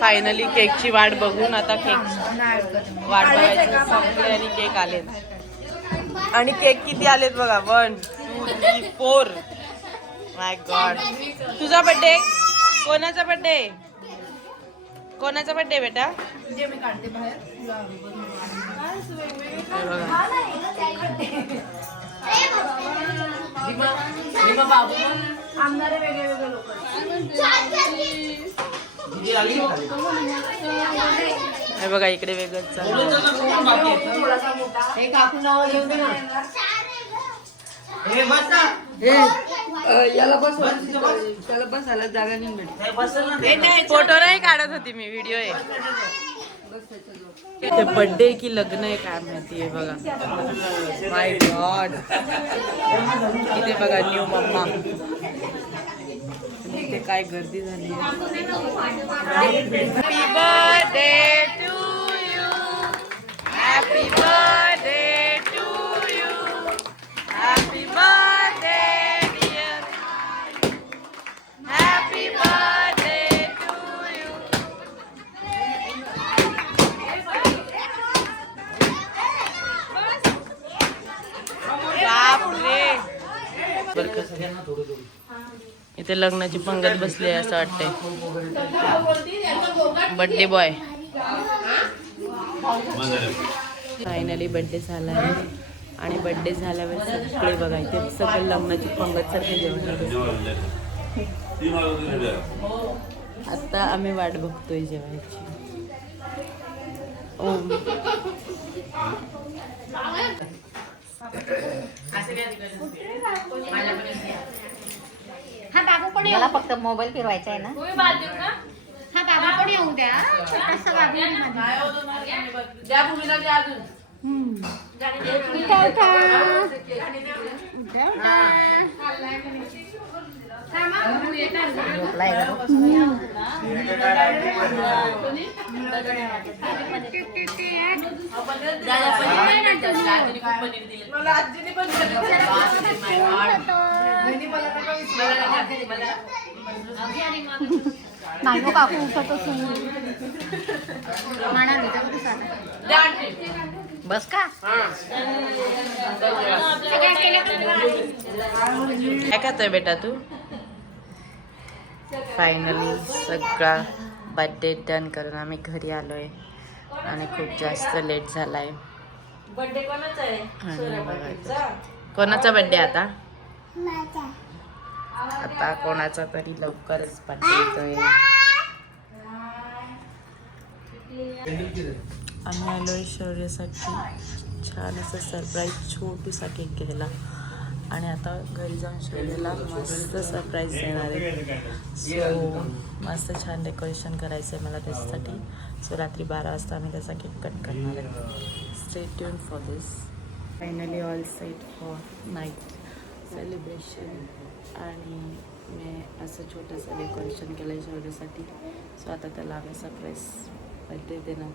Finally केकची वाट बघून आता केक वाट बघायची. संपले आणि केक आले आणि केक किती आलेत बघा? One two three four my God तुझा बर्थडे कोणाचा बर्थडे कोणाचा बर्थडे बेटा? हे बघा. हे बघा इकडे वेगळंच चाललंय. फोटो नाही काढत होती मी व्हिडिओ आहे. ते बर्थडे की लग्न आहे काय माहिती आहे बघा. माय गॉड इथे बघा न्यू मम्मा काय गर्दी झाली happy birthday to you happy birthday to you happy birthday dear happy birthday to you बापरे. बरं का सगळ्यांना इथे लग्नाची पंगत बसली आहे असं वाटतंय. बर्थडे बॉय फायनली बड्डे झाला आहे. आणि बड्डे झाल्यावर सगळे बघा इथे सगळं लग्नाची पंगत सारखे जेवण आता आम्ही वाट बघतोय जेवायची. ओ मला फक्त मोबाईल फिरवायचा आहे ना. हा बाबू पण येऊ द्या. छोटासा बाबू आहे माझा. उठा, उठा. उठा, उठा. झोपलाय का? नाही गो बापू उठतच नाही म्हणा मी तर कुठे चालला. बस का सगळ्या केल्या का? काय खातोय बेटा तू? फायनली सगळा बर्थडे डन करून आम्ही घरी आलोय. आणि खूप जास्त लेट झालाय. आणि बघा इथे. कोणाचा बर्थडे आता? आता कोणाचा तरी लवकरच बर्थडे आम्ही आलो शौर्यासाठी छान असं सरप्राईज छोटूसा केक घ्यायला. आणि आता घरी जाऊन शौर्याला मस्त सरप्राईज देणार आहे. सो मस्त छान डेकोरेशन करायचं आहे मला त्याच्यासाठी. सो रात्री बारा वाजता आम्ही त्याचा केक कट करणार आहे. Stay tuned for this finally all set for night celebration आणि मी असं छोटंसं डेकोरेशन केलं आहे शौर्यासाठी सो आता त्याला आम्ही सरप्राईज बर्थडे देणार.